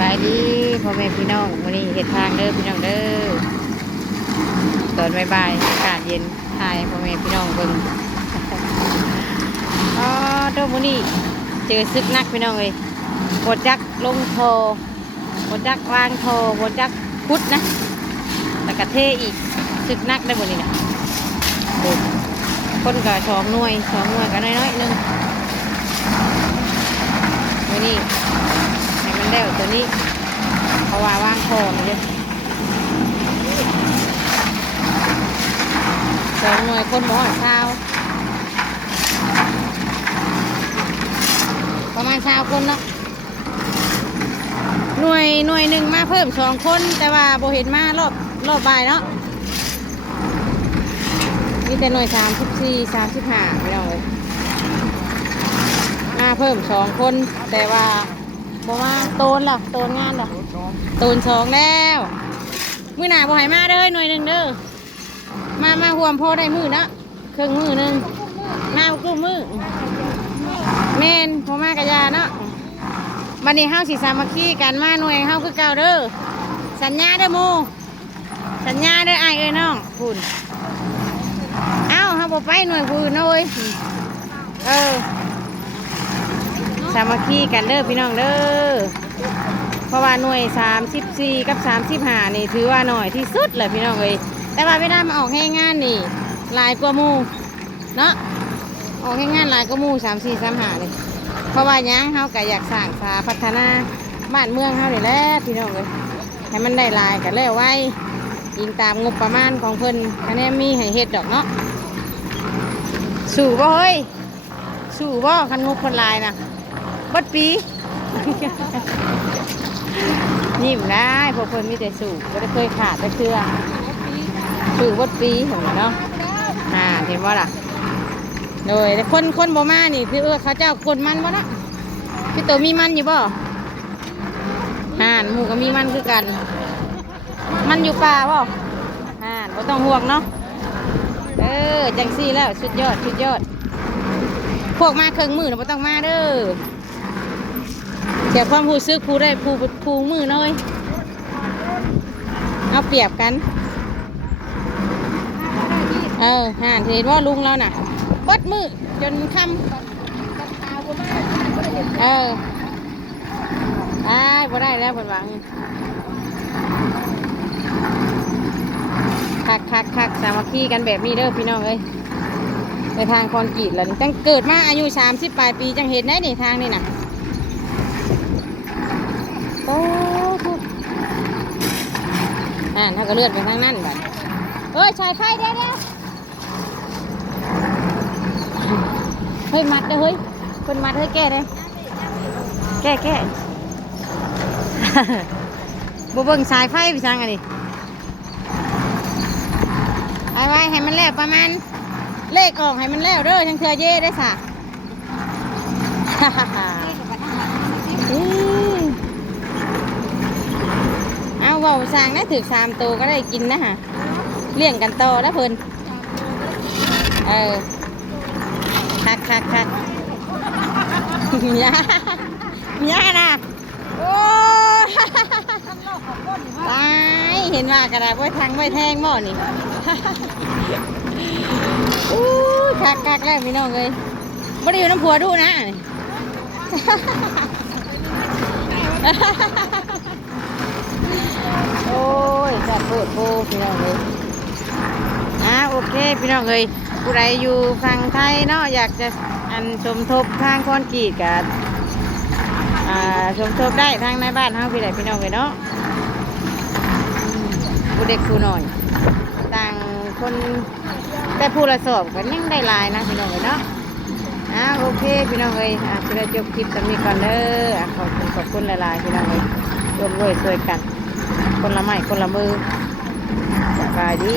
บายดีพ่อแม่พี่น้องวันนี้เห็ดทางเด้อพี่น้องเด้อตอนบ่ายๆอากาศเย็นทายพ่อแม่พี่น้องเบิ่งอ๋อเด้อวันนี้เจอซึกนักพี่น้องเลยบดจักลงโทบดจักวางโทบดจักพุดนะแล้วก็เทอีกซึกนักได้หมดนี่นะคนก็2 หน่วยก็น้อยๆนึงวันนี้ให้มันแล้วตัวนี้เพราะว่าวางโทมันเยอะ2 หน่วยคนบ่ฮอด20ประมาณ20 คนเนาะหน่วยหนึ่งมาเพิ่ม2 คนแต่ว่าโบเห็นมารอบบ่ายเนาะมีแต่หน่วย34 35ไม่ต้องเลยมาเพิ่ม2 คนแต่ว่าบอกว่าโตนหรอโตนงานหรอโตน2แล้วมื้อหน้าบ่ให้มาเด้อหน่วยหนึ่งเด้อมาห่วมพอได้มื้อนะครึ่งมื้อนึงมาครึ่งมื้อแม่นพอมากะยาเนาะวันนี้เฮาสิสามัคคีกันมาหน่วยเฮาคือเก่าเด้อสัญญาเด้อโมสัญญาเด้ออ้ายเอ้ยน้องพูนเอ้าเฮาบ่ไปหน่วยพูนเนาะเว้ยสามัคคีกันเด้อพี่น้องเด้อเพราะว่าหน่วย34กับ35นี่ถือว่าหน่อยที่สุดเลยพี่น้องเอ้ยแต่ว่าเวลามาออกให้งานนี่หลายกว่าหมู่เนาะออกให้งานหลายกว่าหมู่34 35เลยเพราะว่ายังเฮาก็อยากสร้างสาพัฒนาบ้านเมืองเฮานี่แหละพี่น้องเอ้ยให้มันได้หลายกันแล้วไว้ยิงตามงบประมาณของเพิ่นคะแนนมีให้เฮ็ดดอกเนาะสู่บ่เฮ้ยสู่บ่คันงบคนหลายนะบัดปียิ้มได้พวกเพิ่นมีแต่สู่บ่ได้เคยขาดแต่เชื่อสู่บัดปีเห็นเนาะเห็นบ่ล่ะโดยคนบ่มานี่คือเขาเจ้าคนมันบ่นะพี่โตมีมันอยู่บ่หมูก็มีมันคือกันมันอยู่ป่าบ่บ่ต้องห่วงเนาะจังซี่แล้วสุดยอดพวกมาเครื่องมือน่ะบ่ต้องมาเด้อเสียความรู้สึกผู้ได้ผู้มือน้อยเอาเปรียบกันเห็นว่าลุงเราน่ะเบิดมือจนค่ำบ่ได้แล้วเพิ่นว่าคักสามัคคีกันแบบนี้เด้อพี่น้องเอ้ยในทางคอนกรีตแล้วตั้งเกิดมาอายุ30 ปลายปีจังเห็นได้นี่ทางนี่น่ะโอ้ถ้าก็เลื่อนไปทางนั้นบัดฉายไฟเด้เฮ้ยมัดเด้อเฮ้ยคนมัดเฮ้ยแก้เลยแก้ บ่เบิ่งสายไฟไปสั่งอันนี้ไว้ให้มันแล้วประมาณเลขออกให้มันแล้วเด้อจังเทื่อเย่ได้ซะเอาเว้าสั่งนะถึก3 ตัวก็ได้กินนะฮะเลี้ยงกันต่อแล้วเพิ่นคักย่านะโอ้ตายเห็นว่ากระดาษไว้ทางไว้แทงหม้อนี่คักแล้วพี่น้องเลยไม่ได้อยู่น้ำผัวดูนะโอ้ยจัดโปรดโบพี่น้องเลยโอเคพี่น้องเลยผู้ใดอยู่ฝั่งไทยเนาะอยากจะสมทบทางคอนกรีตกับสมทบได้ทางในบ้านเฮาพี่ใดพี่น้องเลยเนาะผู้เด็กผู้น้อยต่างคนแต่ผู้ละสอบกันยังได้ลายนะพี่น้องเลยเนาะโอเคพี่น้องเลยจะได้จบคลิปตรงนี้ก่อนเด้อขอบคุณหลายๆพี่น้องเลยร่วมด้วยช่วยกันคนละไม้คนละมือสบายดี